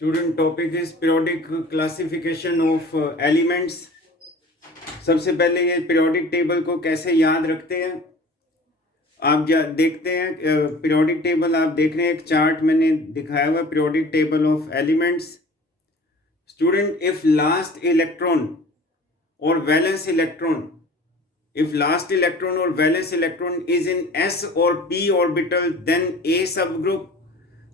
Student topic is periodic classification of elements. सबसे पहले ये पीरियोडिक टेबल को कैसे याद रखते हैं। आप देखते हैं पीरियोडिक टेबल, आप देख रहे हैं एक चार्ट मैंने दिखाया हुआ periodic table of elements. Student, if last electron और valence electron is in s और p orbital, then a sub group,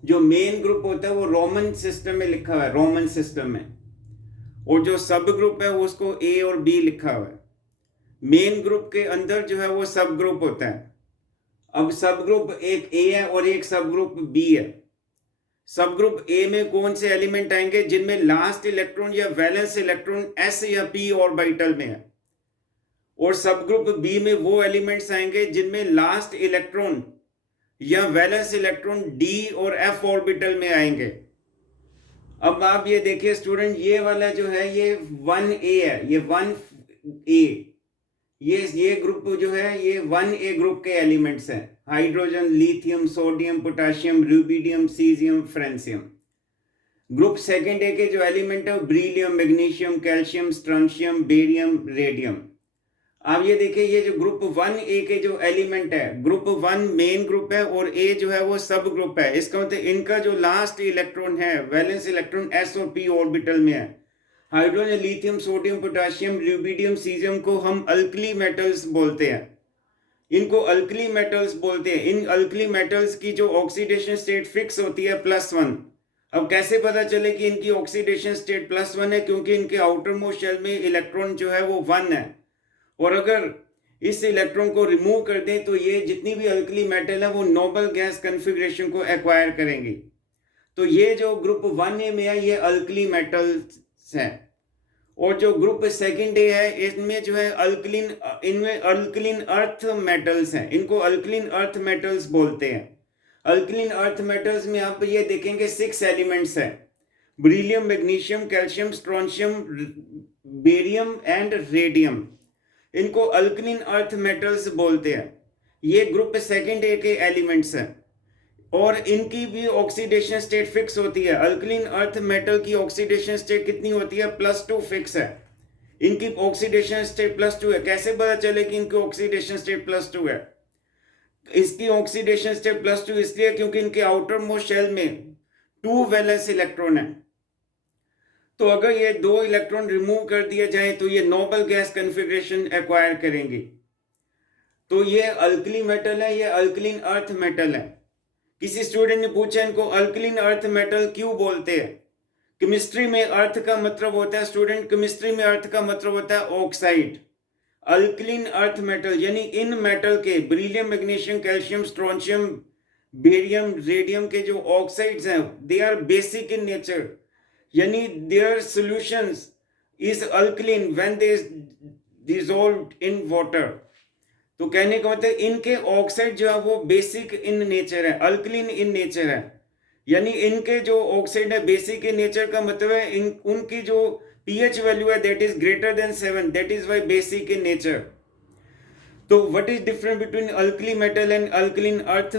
जो मेन ग्रुप होता है वो रोमन सिस्टम में लिखा हुआ है, रोमन सिस्टम में, और जो सब ग्रुप है उसको ए और बी लिखा हुआ है। मेन ग्रुप के अंदर जो है वो सब ग्रुप होता है। अब सब ग्रुप एक ए है और एक सब ग्रुप बी है। सब ग्रुप ए में कौन से एलिमेंट आएंगे जिनमें लास्ट इलेक्ट्रॉन या वैलेंस इलेक्ट्रॉन एस या पी ऑर्बिटल में है, और सब ग्रुप बी में वो एलिमेंट्स आएंगे जिनमें लास्ट इलेक्ट्रॉन या वैलेंस इलेक्ट्रॉन डी और एफ ऑर्बिटल में आएंगे। अब आप ये देखिए स्टूडेंट, ये वाला जो है ये 1A है, ये 1A, ये ग्रुप जो है ये 1A ग्रुप के एलिमेंट्स हैं। Hydrogen, lithium, sodium, potassium, rubidium, caesium, francium. Group second A के जो एलिमेंट है beryllium, magnesium, calcium, strontium, barium, radium. अब ये देखिए, ये जो ग्रुप 1A के जो एलिमेंट है, ग्रुप 1 मेन ग्रुप है और A जो है वो सब ग्रुप है। इसका मतलब इनका जो लास्ट इलेक्ट्रॉन है, वैलेंस इलेक्ट्रॉन s और p ऑर्बिटल में है। Hydrogen, lithium, sodium, potassium, rubidium, caesium को हम अल्कली मेटल्स बोलते हैं। इनको अल्कली मेटल्स बोलते हैं। इन अल्कली मेटल्स की जो ऑक्सीडेशन स्टेट फिक्स होती है +1। अब कैसे पता चले कि इनकी ऑक्सीडेशन स्टेट +1 है? क्योंकि इनके आउटर मोस्ट शेल में इलेक्ट्रॉन जो है वो 1 है, और अगर इस इलेक्ट्रॉन को रिमूव कर दें तो ये जितनी भी अल्कली मेटल है वो नोबल गैस कन्फिग्रेशन को एक्वायर करेंगी। तो ये जो ग्रुप 1A में है ये अल्कली मेटल्स है, और जो ग्रुप सेकंड ए है इसमें जो है इनमें अल्कलिन अर्थ मेटल्स हैं। इनको अल्कलिन अर्थ मेटल्स बोलते हैं। अल्कलिन अर्थ मेटल्स में आप ये देखेंगे 6 एलिमेंट्स हैं: beryllium, magnesium, calcium, strontium, barium and radium. इनको अल्कलिन अर्थ मेटल्स बोलते हैं। ये ग्रुप सेकंड ए के एलिमेंट्स हैं, और इनकी भी ऑक्सीडेशन स्टेट फिक्स होती है। अल्कलिन अर्थ मेटल की ऑक्सीडेशन स्टेट कितनी होती है? +2 फिक्स है। इनकी ऑक्सीडेशन स्टेट +2 है। कैसे पता चले कि इनकी ऑक्सीडेशन स्टेट +2 है? इसकी ऑक्सीडेशन स्टेट +2 इसलिए क्योंकि इनके आउटर मोस्ट शेल में 2 वैलेंस इलेक्ट्रॉन है। तो अगर ये 2 इलेक्ट्रॉन रिमूव कर दिए जाए तो ये नोबल गैस कन्फिग्रेशन एक्वायर करेंगे। तो ये अल्कली मेटल है, ये अल्कलिन अर्थ मेटल है। किसी स्टूडेंट ने पूछा इनको अल्कलिन अर्थ मेटल क्यों बोलते हैं? केमिस्ट्री में अर्थ का मतलब होता है स्टूडेंट, केमिस्ट्री में अर्थ का मतलब होता है ऑक्साइड। अल्कलिन अर्थ मेटल यानी इन मेटल के beryllium, magnesium, calcium, strontium, barium, radium के जो ऑक्साइड्स हैं they are basic in nature, यानी their solutions is alkaline when they dissolved in water। तो कहने का मतलब इनके ऑक्साइड जो है वो बेसिक इन नेचर है, अल्कलिन इन नेचर है। यानी इनके जो ऑक्साइड है बेसिक इन नेचर का मतलब है उनकी जो pH वैल्यू है that is greater than 7, that is why basic in nature. तो what is difference between alkali metal and alkaline earth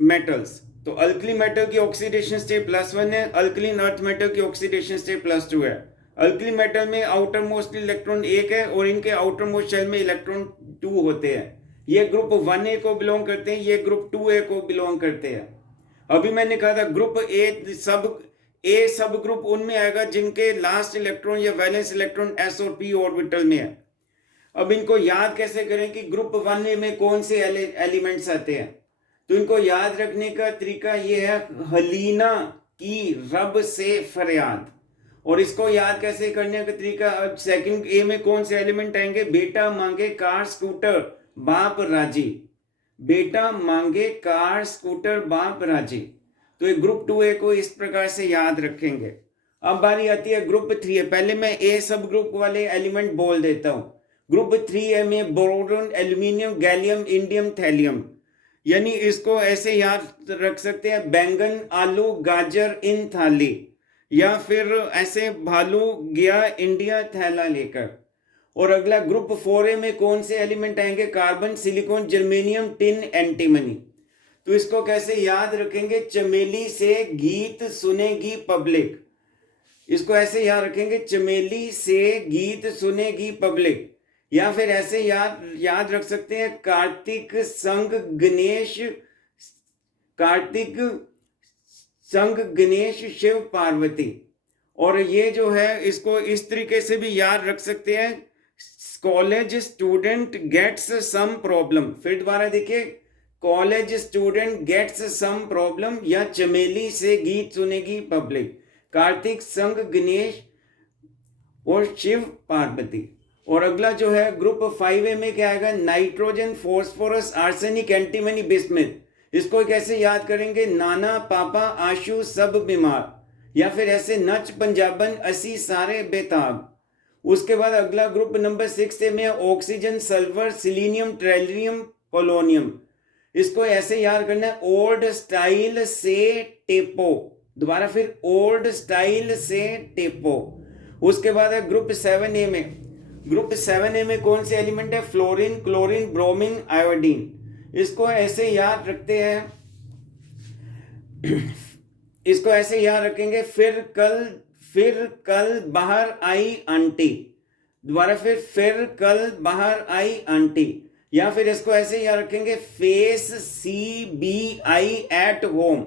metals? तो अल्कली मेटल की ऑक्सीडेशन स्टेट +1 है, अल्कलिन अर्थ मेटल की ऑक्सीडेशन स्टेट +2 है। Alkali metal में outermost electron 1 है और इनके आउटर मोस्ट शेल में इलेक्ट्रॉन 2 होते हैं। ये ग्रुप 1A को बिलोंग करते हैं, ये ग्रुप 2A को बिलोंग करते हैं। अभी मैंने कहा था ग्रुप ए सब ग्रुप उनमें आएगा जिनके लास्ट इलेक्ट्रॉन या वैलेंस इलेक्ट्रॉन s और p ऑर्बिटल में है। अब इनको याद कैसे करें कि ग्रुप 1A में कौन से एलिमेंट्स आते हैं? तो इनको याद रखने का तरीका ये है, हलीना की रब से फरियाद। और इसको याद कैसे करने का तरीका, अब सेकंड ए में कौन से एलिमेंट आएंगे? बेटा मांगे कार स्कूटर बाप राजी, बेटा मांगे कार स्कूटर बाप राजी। तो ये ग्रुप 2A को इस प्रकार से याद रखेंगे। अब बारी आती है ग्रुप 3A। पहले मैं ए सब ग्रुप वाले एलिमेंट बोल देता हूं। ग्रुप 3A में boron, aluminium, gallium, indium, thallium. यानी इसको ऐसे याद रख सकते हैं, बैंगन, आलू, गाजर इन थाली, या फिर ऐसे भालू गया इंडिया थैला लेकर। और अगला ग्रुप 4A में कौन से एलिमेंट आएंगे? Carbon, silicon, germanium, tin, antimony. तो इसको कैसे याद रखेंगे? चमेली से गीत सुनेगी पब्लिक। इसको ऐसे याद रखेंगे, चमेली से गीत सुनेगी पब्लिक। या फिर ऐसे याद रख सकते हैं, कार्तिक संग गणेश शिव पार्वती। और ये जो है इसको इस तरीके से भी याद रख सकते हैं, college student gets some problem. फिर दोबारा देखिए, college student gets some problem, या चमेली से गीत सुनेगी पब्लिक, कार्तिक संग गणेश और शिव पार्वती। और अगला जो है ग्रुप 5A में क्या आएगा? Nitrogen, phosphorus, arsenic, antimony, bismuth. इसको कैसे याद करेंगे? नाना, पापा, आशु सब बीमार, या फिर ऐसे नच पंजाबन असी सारे बेताब। उसके बाद अगला ग्रुप नंबर 6A में ऑक्सीजन, सल्फर, सिलीनियम, ट्रेलियम, पोलोनियम। इसको ऐसे याद करना है, ओल्ड स्टाइल से टेपो। दोबारा फिर ओल्ड स्टाइल से टेपो। उसके बाद है ग्रुप 7A में। ग्रुप 7A में कौन से एलिमेंट है? Fluorine, chlorine, bromine, iodine. इसको ऐसे याद रखते हैं, इसको ऐसे याद रखेंगे, फिर कल बाहर आई आंटी। दोबारा फिर कल बाहर आई आंटी। या फिर इसको ऐसे याद रखेंगे, फेस CBI एट होम।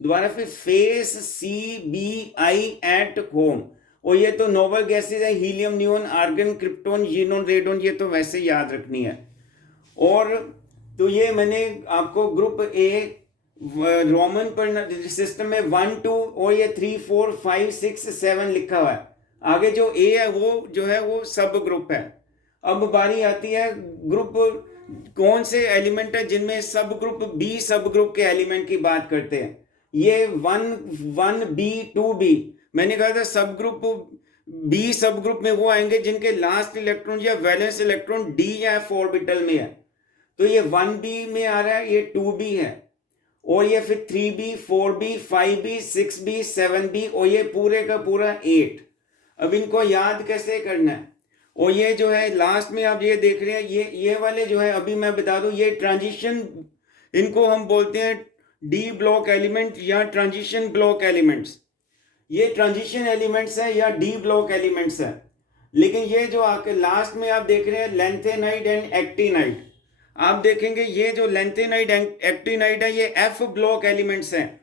दोबारा फिर फेस CBI एट होम। और ये तो नोबल गैसेज है, helium, neon, argon, krypton, xenon, radon, ये तो वैसे याद रखनी है। और तो ये मैंने आपको ग्रुप ए रोमन पर सिस्टम में 1 2 और ये 3 4 5 6 7 लिखा हुआ है। आगे जो ए है वो जो है वो सब ग्रुप है। अब बारी आती है ग्रुप, कौन से एलिमेंट है जिनमें सब ग्रुप बी सब ग्रुप के एलिमेंट की बात करते हैं। ये 1B 2B, मैंने कहा था सब ग्रुप बी सब ग्रुप में वो आएंगे जिनके लास्ट इलेक्ट्रॉन या वैलेंस इलेक्ट्रॉन डी या F ऑर्बिटल में है। तो ये 1B में आ रहा है, ये 2B है, और ये फिर 3B 4B 5B 6B 7B, और ये पूरे का पूरा 8। अब इनको याद कैसे करना है? और ये जो है लास्ट में आप ये देख रहे हैं, ये वाले जो है, अभी मैं बता दूं, ये ट्रांजिशन, इनको हम बोलते हैं डी ब्लॉक एलिमेंट या ट्रांजिशन ब्लॉक एलिमेंट्स। ये ट्रांजिशन एलिमेंट्स है या डी ब्लॉक एलिमेंट्स है। लेकिन ये जो आके लास्ट में आप देख रहे हैं लेंथेनाइड एंड एक्टिनाइड, आप देखेंगे ये जो लेंथेनाइड एक्टिनाइड है ये F ब्लॉक एलिमेंट्स हैं।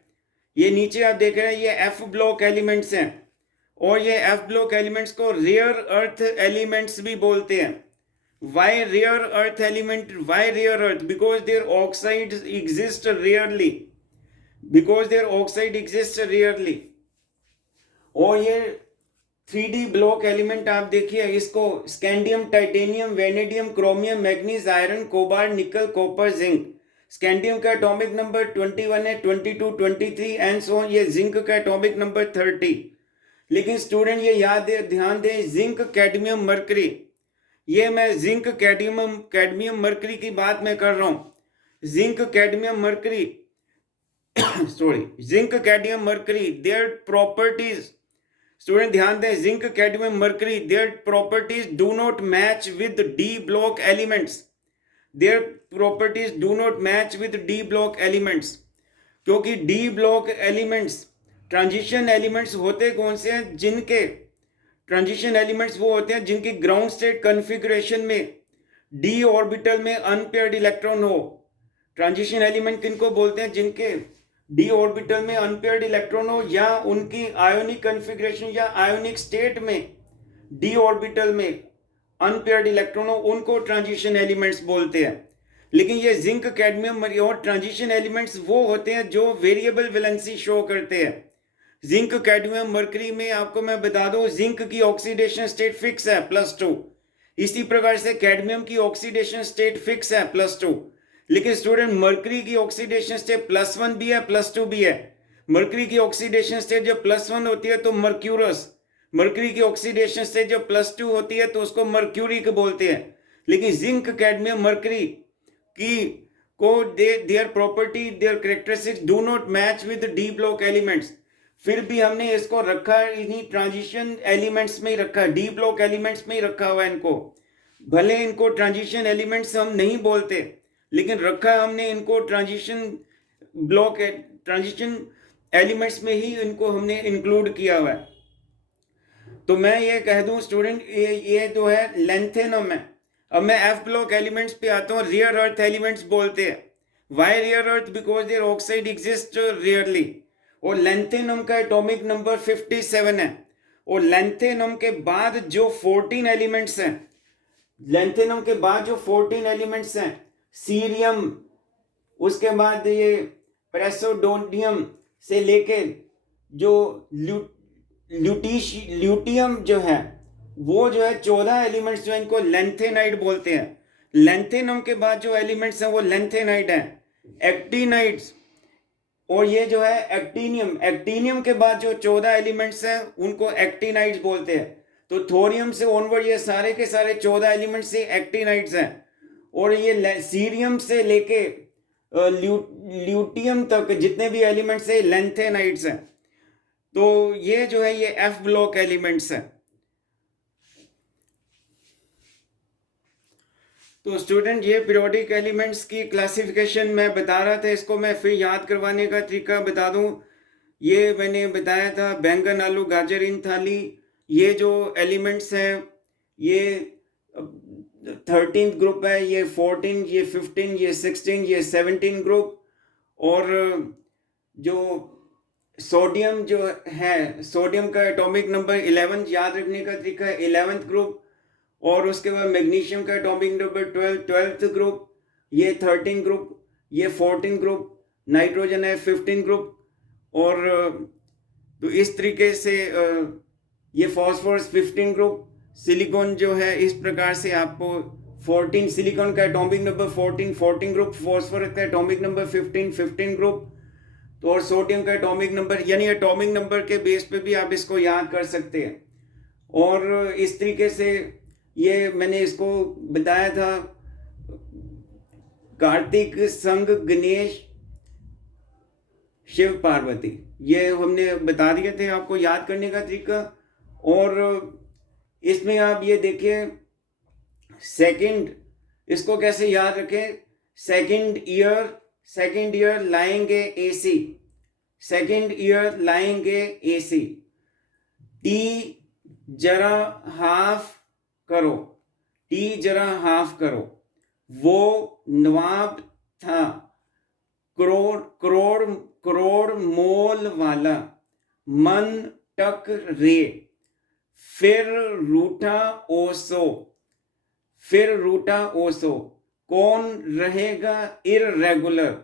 ये नीचे आप देख रहे हैं ये F ब्लॉक एलिमेंट्स हैं, और ये F ब्लॉक एलिमेंट्स को रेयर अर्थ एलिमेंट्स भी बोलते हैं। Why rare earth element? Why rare earth? Because their oxide exist rarely, और ये 3D ब्लॉक एलिमेंट आप देखिए इसको, scandium, titanium, vanadium, chromium, manganese, iron, cobalt, nickel, copper, zinc. Scandium का एटॉमिक नंबर 21 है, 22, 23 एंड सो ऑन। ये zinc का atomic number 30। लेकिन स्टूडेंट ये ध्यान दें, जिंक, कैडमियम, मरकरी, ये मैं जिंक, कैडमियम, मरकरी की बात मैं कर रहा हूं। Zinc, cadmium, mercury zinc, cadmium, mercury, their properties, student ध्यान दें, zinc, cadmium, mercury, their properties do not match with D block elements. Their properties do not match with D block elements, क्योंकि D block elements transition elements होते कौन से हैं? जिनके transition elements वो होते हैं जिनकी ग्राउंड स्टेट कॉन्फ़िगरेशन में डी ऑर्बिटल में अनपेयर्ड इलेक्ट्रॉन हो। ट्रांजिशन एलिमेंट किनको बोलते हैं? जिनके डी ऑर्बिटल में अनपेयर्ड इलेक्ट्रॉन हो, या उनकी आयोनिक कॉन्फ़िगरेशन या आयोनिक स्टेट में डी ऑर्बिटल में अनपेयर्ड इलेक्ट्रॉन हो, उनको ट्रांजिशन एलिमेंट्स बोलते हैं। लेकिन ये जिंक, कैडमियम और ट्रांजिशन एलिमेंट्स वो होते हैं जो वेरिएबल वैलेंसी शो करते हैं। जिंक, कैडमियम, मरकरी में आपको मैं बता दूं, जिंक की ऑक्सीडेशन स्टेट फिक्स है +2। इसी प्रकार से कैडमियम की ऑक्सीडेशन स्टेट फिक्स है +2। लेकिन स्टूडेंट मरकरी की ऑक्सीडेशन स्टेट +1 भी है +2 भी है। मरकरी की ऑक्सीडेशन स्टेट जब +1 होती है तो मर्क्यूरस, मरकरी की ऑक्सीडेशन स्टेट जब +2 होती है तो उसको मर्क्यूरिक बोलते हैं। लेकिन जिंक, कैडमियम, मरकरी की को their property, there characteristics do not match with D block elements. फिर भी हमने इसको रखा इन्हीं ट्रांजिशन एलिमेंट्स में ही रखा, डी ब्लॉक एलिमेंट्स में ही रखा हुआ है इनको। भले इनको ट्रांजिशन एलिमेंट्स हम नहीं बोलते, लेकिन रखा हमने इनको ट्रांजिशन ब्लॉक ट्रांजिशन एलिमेंट्स में ही इनको हमने इंक्लूड किया हुआ है। तो मैं ये कह दूं स्टूडेंट, ये जो है लेंथेनम है। अब मैं एफ ब्लॉक एलिमेंट्स पे आता हूँ। रियर अर्थ एलिमेंट्स बोलते हैं। Why rare earth? Because their oxide exist rarely. और लेंथेनम का एटॉमिक नंबर 57 है। और लेंथेनम के बाद जो 14 एलिमेंट्स हैं, लेंथेनम के बाद जो 14 एलिमेंट्स हैं, सीरियम, उसके बाद ये प्रेसोडोंटियम से लेके जो ल्यूटियम जो है, वो जो है 14 एलिमेंट्स जो है इनको लेंथेनाइड बोलते हैं। लेंथेनम के बाद जो एलिमेंट्स हैं वो लेंथेनाइड हैं। एक्टिनाइड्स, और ये जो है एक्टिनियम, एक्टिनियम के बाद जो 14 एलिमेंट्स हैं उनको एक्टिनाइड्स बोलते हैं। तो थोरियम से ऑनवर्ड ये सारे के सारे 14 एलिमेंट्स ही एक्टिनाइड्स हैं। और ये सीरियम से लेके ल्यूटियम तक जितने भी एलिमेंट्स हैं लेंथेनाइड्स हैं। तो ये जो है ये एफ ब्लॉक एलिमेंट्स हैं। तो स्टूडेंट, ये पीरियोडिक एलिमेंट्स की क्लासिफिकेशन मैं बता रहा था, इसको मैं फिर याद करवाने का तरीका बता दूं। ये मैंने बताया था बैंगन आलू गाजर इन थाली। ये जो एलिमेंट्स हैं ये 13th ग्रुप है, ये 14, ये 15, ये 16, ये 17 ग्रुप। और जो सोडियम जो है, सोडियम का एटॉमिक नंबर 11 याद रखने का तरीका है 11th ग्रुप। और उसके बाद मैग्नीशियम का एटॉमिक नंबर 12th ग्रुप, ये 13 ग्रुप, ये 14 ग्रुप, नाइट्रोजन है 15 ग्रुप। और तो इस तरीके से ये फॉस्फोरस 15 ग्रुप, सिलिकॉन जो है इस प्रकार से आपको 14, सिलिकॉन का एटॉमिक नंबर 14 ग्रुप, फॉस्फोरस का एटॉमिक नंबर 15 ग्रुप। तो और सोडियम का एटॉमिक नंबर, यानी एटॉमिक नंबर के बेस पे भी आप इसको याद कर सकते हैं। और इस तरीके से ये मैंने इसको बताया था कार्तिक, संग, गणेश, शिव, पार्वती, ये हमने बता दिए थे आपको याद करने का तरीका। और इसमें आप ये देखिए सेकंड, इसको कैसे याद रखें। सेकंड ईयर लाएंगे एसी, सेकंड ईयर लाएंगे एसी। टी जरा हाफ करो, टी जरा हाफ करो। वो नवाब था करोड़ करोड़ करोड़ मोल वाला, मन टक रे, फिर रूठा ओसो, फिर रूठा ओसो। कौन रहेगा इररेगुलर,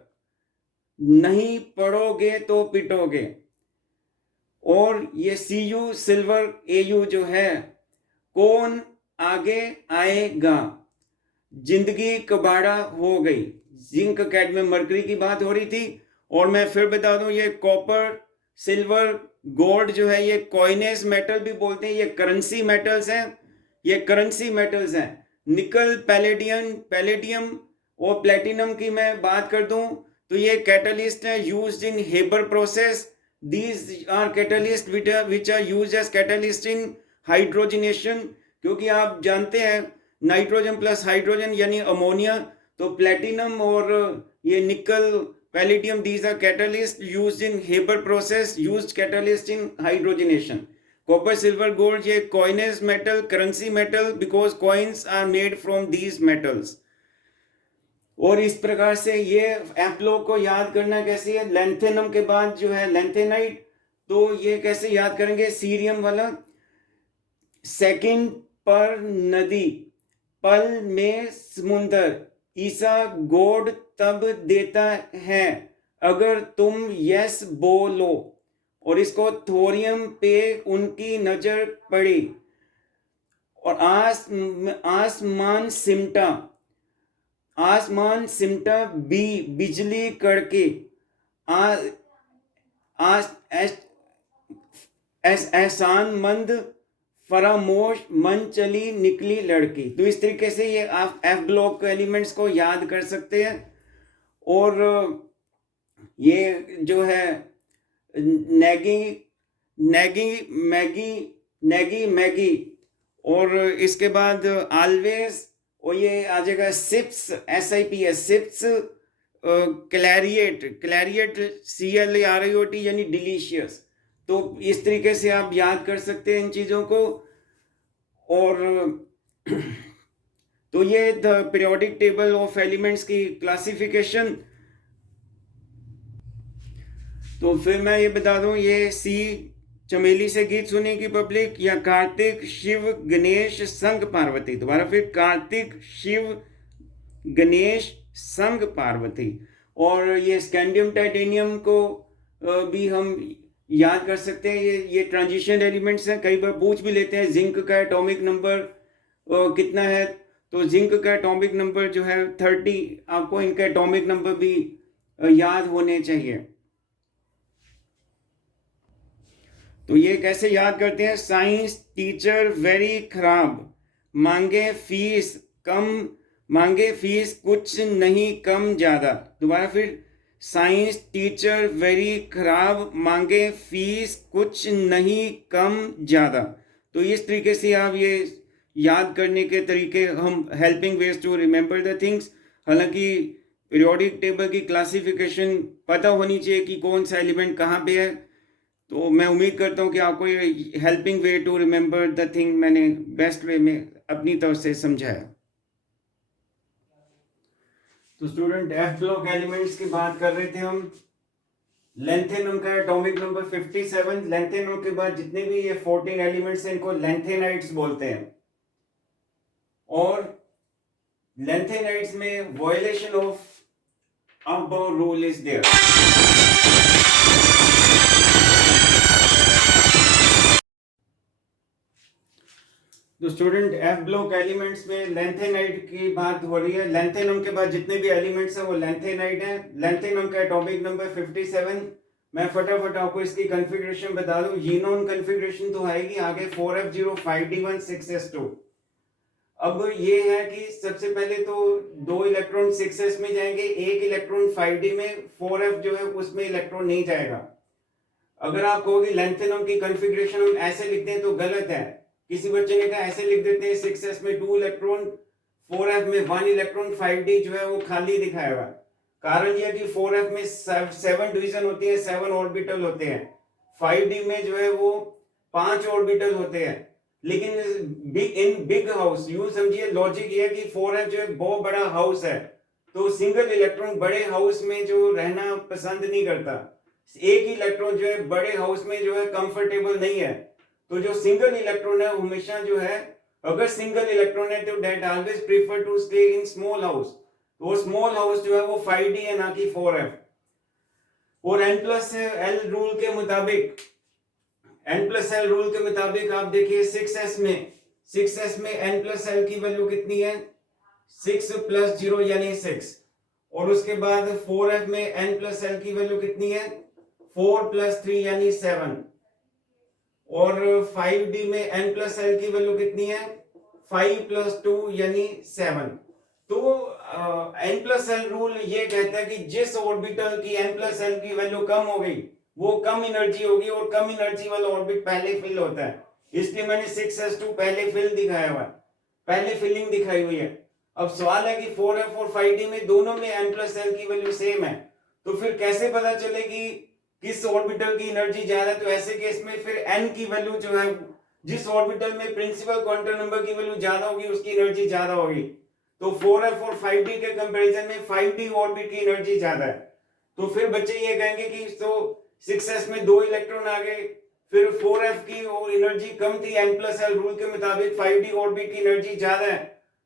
नहीं पढ़ोगे तो पिटोगे। और ये सीयू सिल्वर एयू जो है, कौन आगे आएगा, जिंदगी कबाड़ा हो गई। जिंक, कैडमियम, मरकरी की बात हो रही थी। और मैं फिर बता दूं, ये कॉपर, सिल्वर, गोल्ड जो है ये कॉइनेस मेटल भी बोलते हैं, ये करेंसी मेटल्स हैं, ये करेंसी मेटल्स हैं। निकल, पैलेडियम और प्लेटिनम की मैं बात कर दूं तो ये कैटलिस्ट है used in Haber process. These are catalyst which are used as catalyst in hydrogenation. क्योंकि आप जानते हैं नाइट्रोजन प्लस हाइड्रोजन यानी अमोनिया, तो प्लेटिनम और ये nickel, palladium, these are catalysts used in Haber process, used catalyst in hydrogenation. Copper, silver, gold, ये coinage metal, currency metal, because coins are made from these metals. और इस प्रकार से ये एप्लो को याद करना कैसे है। लेंथेनम के बाद जो है लेंथेनाइट, तो ये कैसे याद करेंगे, सीरियम वाला। सेकंड पर नदी, पल में समुंदर, ईसा गोड तब देता है अगर तुम यस बोलो। और इसको थोरियम पे उनकी नजर पड़ी। और आसमान सिमटा बिजली कड़के, एहसान मंद फरामोश मन चली निकली लड़की। तो इस तरीके से ये आप एफ ब्लॉक एलिमेंट्स को याद कर सकते हैं। और ये जो है मैगी, और इसके बाद ऑलवेज, और ये आ जाएगा सिप्स, SIPS, सिप्स, क्लैरिएट CLARIOT यानी डिलीशियस। तो इस तरीके से आप याद कर सकते हैं इन चीज़ों को। और तो ये the periodic table of elements की क्लासिफिकेशन। तो फिर मैं ये बता दूं, ये सी चमेली से गीत सुनेगी पब्लिक, या कार्तिक शिव गणेश संग पार्वती। दोबारा फिर कार्तिक शिव गणेश संग पार्वती। और ये स्कैंडियम टाइटेनियम को भी हम याद कर सकते हैं। ये ट्रांजिशन एलिमेंट्स हैं, कई बार पूछ भी लेते हैं जिंक का एटॉमिक नंबर कितना है। तो जिंक का एटॉमिक नंबर जो है 30, आपको इनका एटॉमिक नंबर भी याद होने चाहिए। तो ये कैसे याद करते हैं? साइंस टीचर वेरी खराब, मांगे फीस कुछ नहीं कम ज्यादा। दोबारा फिर, साइंस टीचर वेरी खराब, मांगे फीस कुछ नहीं कम ज्यादा। तो इस तरीके से आप ये याद करने के तरीके, हम helping ways to remember the things. हालांकि पीरियोडिक टेबल की क्लासिफिकेशन पता होनी चाहिए कि कौन सा एलिमेंट कहाँ पे है। तो मैं उम्मीद करता हूँ कि आपको ये helping way to remember the thing मैंने बेस्ट वे में अपनी तरफ से समझाया। तो स्टूडेंट, एफ ब्लॉक एलिमेंट्स की बात कर रहे थे हम। लेंथेनम का एटॉमिक नंबर 57। लेंथेनम के बाद जितने भी ये 14 एलिमेंट्स हैं, इनको लेंथेनाइड्स बोलते हैं। और लेंथेनाइड्स में violation of aufbau rule is there. तो स्टूडेंट, एफ ब्लॉक एलिमेंट्स में लेंथेनाइड की बात हो रही है। लेंथेनम के बाद जितने भी एलिमेंट्स हैं वो लेंथेनाइड हैं। लेंथेनम का एटॉमिक नंबर 57। मैं फटाफट आपको इसकी कॉन्फ़िगरेशन बता दूं। ज़ीनोन कॉन्फ़िगरेशन तो आएगी आगे, 4f0 5d1 6s2। अब ये है कि सबसे पहले तो 2 इलेक्ट्रॉन 6s में जाएंगे, 1 इलेक्ट्रॉन 5d में, 4f जो है उसमें इलेक्ट्रॉन नहीं जाएगा। अगर आप कहोगे लेंथेनम की कॉन्फ़िगरेशन हम ऐसे लिखते हैं तो गलत है। किसी बच्चे ने कहा ऐसे लिख देते हैं, 6s में 2 इलेक्ट्रॉन, 4f में 1 इलेक्ट्रॉन, 5d जो है वो खाली दिखाया हुआ। कारण यह कि 4f में 7 डिवीजन होती है, 7 ऑर्बिटल होते हैं। 5d में जो है वो 5 ऑर्बिटल होते हैं। लेकिन इन बिग हाउस, यूं समझिए लॉजिक ये है कि 4f जो एक बहुत बड़ा हाउस है, तो सिंगल इलेक्ट्रॉन बड़े हाउस में जो रहना पसंद नहीं करता। एक ही इलेक्ट्रॉन जो है बड़े हाउस में जो है कंफर्टेबल नहीं है। तो जो सिंगल इलेक्ट्रॉन है हमेशा जो है, अगर सिंगल इलेक्ट्रॉन है तो that always prefer to stay in small house. तो स्मॉल हाउस जो है वो 5d है, ना कि 4f। और n+l रूल के मुताबिक, n+l रूल के मुताबिक आप देखिए 6s में n+l की वैल्यू कितनी है? 6 + 0 यानी 6। और उसके बाद 4f में n+l की वैल्यू कितनी है? 4 + 3 यानी 7। और 5d में n+l की वैल्यू कितनी है? 5 + 2 यानी 7। तो n+l रूल ये कहता है कि जिस ऑर्बिटल की n+l की वैल्यू कम हो गई वो कम एनर्जी होगी, और कम एनर्जी वाला ऑर्बिट पहले फिल होता है। इसलिए मैंने 6s2 पहले फिल दिखाया हुआ है, पहले फिलिंग दिखाई हुई है। अब सवाल है कि 4f और 5d में दोनों में n+l की वैल्यू सेम है, तो फिर कैसे पता चलेगी किस ऑर्बिटल की एनर्जी ज्यादा है? तो ऐसे केस में फिर n की वैल्यू जो है, जिस ऑर्बिटल में प्रिंसिपल क्वांटम नंबर की वैल्यू ज्यादा होगी उसकी एनर्जी ज्यादा होगी। तो 4f और 5d के कंपैरिजन में 5d ऑर्बिट की एनर्जी ज्यादा है। तो फिर बच्चे ये कहेंगे कि तो 6s में 2 इलेक्ट्रॉन आ गए, फिर 4f की और एनर्जी कम थी, n+l रूल के मुताबिक 5d ऑर्बिट की एनर्जी ज्यादा है,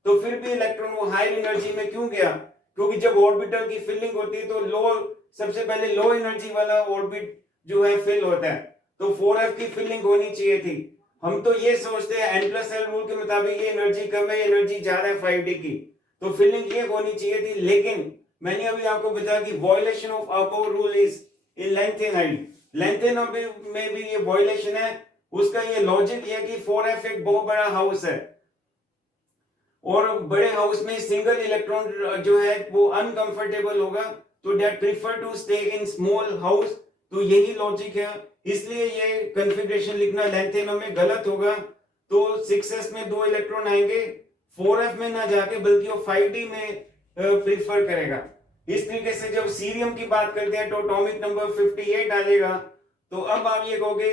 तो फिर भी इलेक्ट्रॉन वो हाई एनर्जी में क्यों गया? क्योंकि जब ऑर्बिटल की फिलिंग होती है तो सबसे पहले लो एनर्जी वाला ऑर्बिट जो है फिल होता है। तो 4f की फिलिंग होनी चाहिए थी। हम तो ये सोचते हैं n+l रूल के मुताबिक ये एनर्जी कम है, एनर्जी ज्यादा है 5d की, तो फिलिंग ये होनी चाहिए थी। लेकिन मैंने अभी आपको बताया कि violation of aufbau rule is in lanthanide. Lanthanum में भी ये वायलेशन है। उसका ये लॉजिक है कि 4f एक बहुत बड़ा हाउस है, और बड़े हाउस में सिंगल इलेक्ट्रॉन जो है वो अनकंफर्टेबल होगा, तो that prefer to stay in small house. तो यही लॉजिक है, इसलिए ये कॉन्फ़िगरेशन लिखना लेंथेनम में गलत होगा। तो 6s में 2 इलेक्ट्रॉन आएंगे, 4f में ना जाके बल्कि वो 5d में प्रीफर करेगा। इस तरीके से जब सीरियम की बात करते हैं तो एटॉमिक नंबर 58 आ जाएगा। तो अब आप ये कहोगे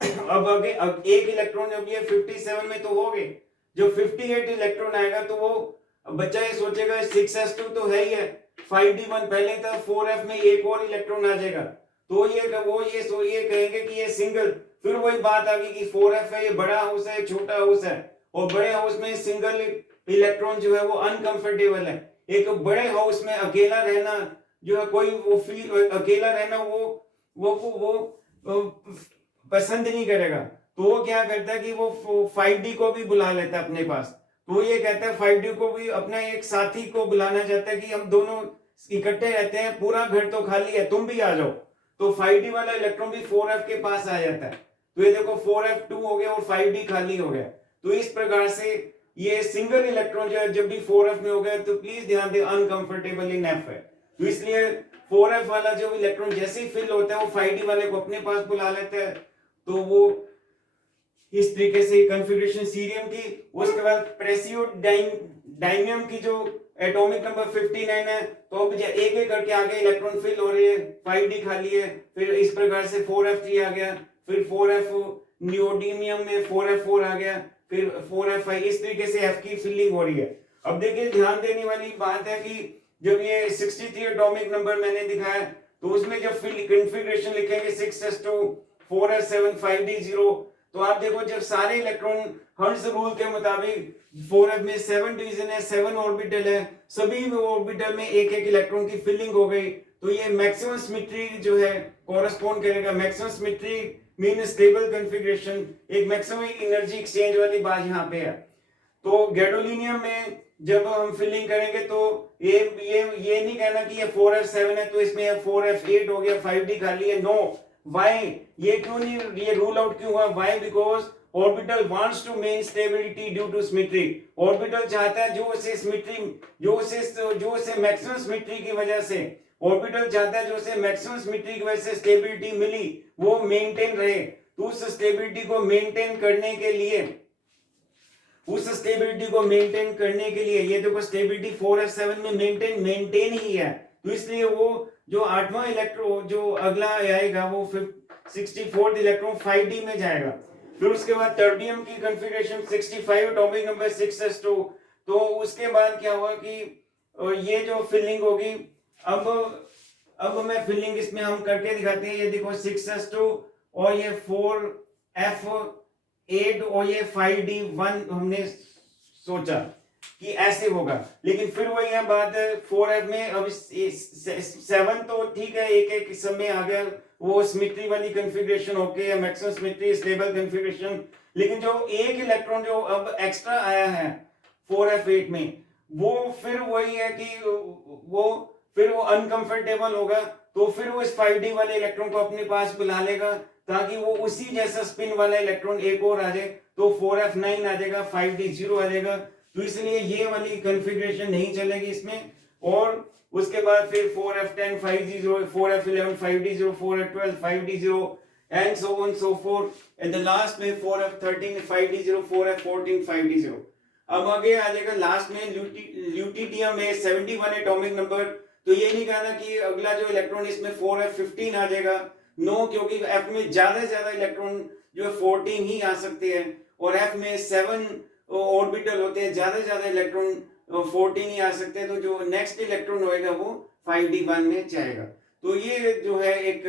अब एक इलेक्ट्रॉन अब ये 57 में तो हो गए, जो 58 इलेक्ट्रॉन आएगा तो वो बच्चा ये सोचेगा 6s2 तो है ही है, 5d1 पहले था, 4f में एक और इलेक्ट्रॉन आ जाएगा, तो ये कहेंगे कि ये सिंगल। फिर वही बात आ गई कि 4f है, ये बड़ा हाउस है छोटा हाउस है, और बड़े हाउस में सिंगल इलेक्ट्रॉन जो है वो अनकंफर्टेबल है। एक बड़े हाउस में अकेला रहना जो है, कोई वो फील अकेला रहना वो पसंद नहीं करेगा, तो वो क्या करता है कि वो 5D को भी बुला लेता है अपने पास। तो ये कहता है 5D को भी अपना एक साथी को बुलाना चाहता है कि हम दोनों इकट्ठे रहते हैं, पूरा घर तो खाली है, तुम भी आ जाओ। तो 5D वाला इलेक्ट्रॉन भी 4f के पास आ जाता है। तो ये देखो 4f2 हो गया और 5D खाली हो गया। तो इस प्रकार से ये सिंगल इलेक्ट्रॉन जो है जब भी 4f में हो गया तो प्लीज ध्यान दें अनकंफर्टेबल इन f है। तो इसलिए 4f वाला जो इलेक्ट्रॉन जैसे ही फिल होता है वो 5D वाले को अपने पास बुला लेता है। तो वो इस तरीके से कॉन्फ़िगरेशन सीरियम की। उसके बाद प्रेसियोडाइमियम की जो एटॉमिक नंबर 59 है, तो अब एक एक करके आगे इलेक्ट्रॉन फिल हो रही है, 5D खाली है, फिर इस प्रकार से 4f3 आ गया, फिर 4f नियोडीमियम में 4f4 आ गया, फिर 4f5, इस तरीके से f की फिलिंग हो रही है। अब देखिए ध्यान देने वाली बात है कि जब ये 63 एटॉमिक नंबर मैंने दिखाया तो उसमें जब फिल कॉन्फ़िगरेशन लिखेंगे 6s2 4s7 5d0, तो आप देखो जब सारे इलेक्ट्रॉन हर्ट्ज रूल के मुताबिक 4f में 7 डिवीजन है, 7 ऑर्बिटल है, सभी ऑर्बिटल में एक एक इलेक्ट्रॉन की फिलिंग हो गई, तो ये मैक्सिमम सिमेट्री जो है कॉरेस्पॉन्ड करेगा। Maximum symmetry mean stable configuration, एक मैक्सिमम एनर्जी एक्सचेंज वाली बात यहाँ पे है। तो गैडोलिनियम में जब हम फिलिंग करेंगे तो ये नहीं कहना कि ये 4f7 है तो इसमें 4f8 हो गया, 5d खाली है, नो। वाई ये क्यों नहीं, ये रूल आउट क्यों हुआ? Why because orbital wants to main stability due to symmetry. Orbital चाहता है जो उसे मैक्सिमम सिमेट्री की वजह से, ऑर्बिटल चाहता है जो उसे मैक्सिमम सिमेट्री की वजह से स्टेबिलिटी मिली वो मेंटेन रहे। तो उस स्टेबिलिटी को मेंटेन करने के लिए ये देखो स्टेबिलिटी 4f7 में मेंटेन ही है, तो इसलिए वो जो 8वां इलेक्ट्रॉन जो अगला आएगा वो 64th इलेक्ट्रॉन 5d में जाएगा। फिर उसके बाद टर्बियम की कॉन्फ़िगरेशन 65 एटॉमिक नंबर 6s2। तो उसके बाद क्या हुआ कि ये जो फिलिंग होगी, अब मैं फिलिंग इसमें हम करके दिखाते हैं। ये देखो 6s2 और ये 4f8 और ये 5d1 हमने सोचा कि ऐसे होगा, लेकिन फिर वही है बात है 4f में अब 7 तो ठीक है, एक एक समय आ गया वो सिमेट्री वाली कॉन्फ़िगरेशन ओके है, मैक्सिमम सिमेट्री स्टेबल कॉन्फ़िगरेशन, लेकिन जो एक इलेक्ट्रॉन जो अब एक्स्ट्रा आया है 4f8 में वो फिर वही है कि वो अनकंफर्टेबल होगा, तो फिर वो इस 5d वाले इलेक्ट्रॉन को अपने पास बुला लेगा ताकि वो उसी जैसा स्पिन वाला इलेक्ट्रॉन एक और आ जाए, तो 4f9 आ जाएगा, 5d0 आ जाएगा। तो इसलिए ये वाली कॉन्फ़िगरेशन नहीं चलेगी इसमें। और उसके बाद फिर 4f10 5d0, 4f11 5d0, 4f12 5d0 and so on so fourth, and the last में 4f13 5d0, 4f14 5d0। अब आगे आ जाएगा लास्ट में ल्यूटिडियम में 71 एटॉमिक नंबर। तो ये नहीं कहना कि अगला जो इलेक्ट्रॉन इसमें 4f15 आ जाएगा, नो, क्योंकि f में ज्यादा से ज्यादा इलेक्ट्रॉन जो है 14 ही आ सकते हैं और f में 7 ऑर्बिटल होते हैं, ज्यादा से ज्यादा इलेक्ट्रॉन 14 ही आ सकते हैं, तो जो नेक्स्ट इलेक्ट्रॉन होएगा वो 5d1 में जाएगा। तो ये जो है एक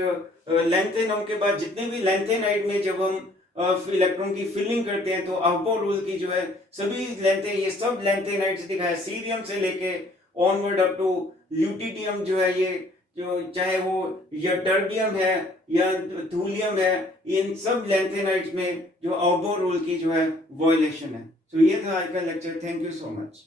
लेंथेनम के बाद जितने भी लेंथेनाइड में जब हम इलेक्ट्रॉन की फिलिंग करते हैं तो अहबो रूल की जो है सभी ये सब लेंथेनाइड्स दिखाया, सीरियम से लेके ऑनवर्ड अप टू ल्यूटिडियम जो है, ये जो चाहे वो या टर्बियम है या थूलियम है, इन सब लेंथेनाइड्स में जो अहबो रूल की जो है वॉयलेशन है। तो ये था आज का lecture. Thank you so much.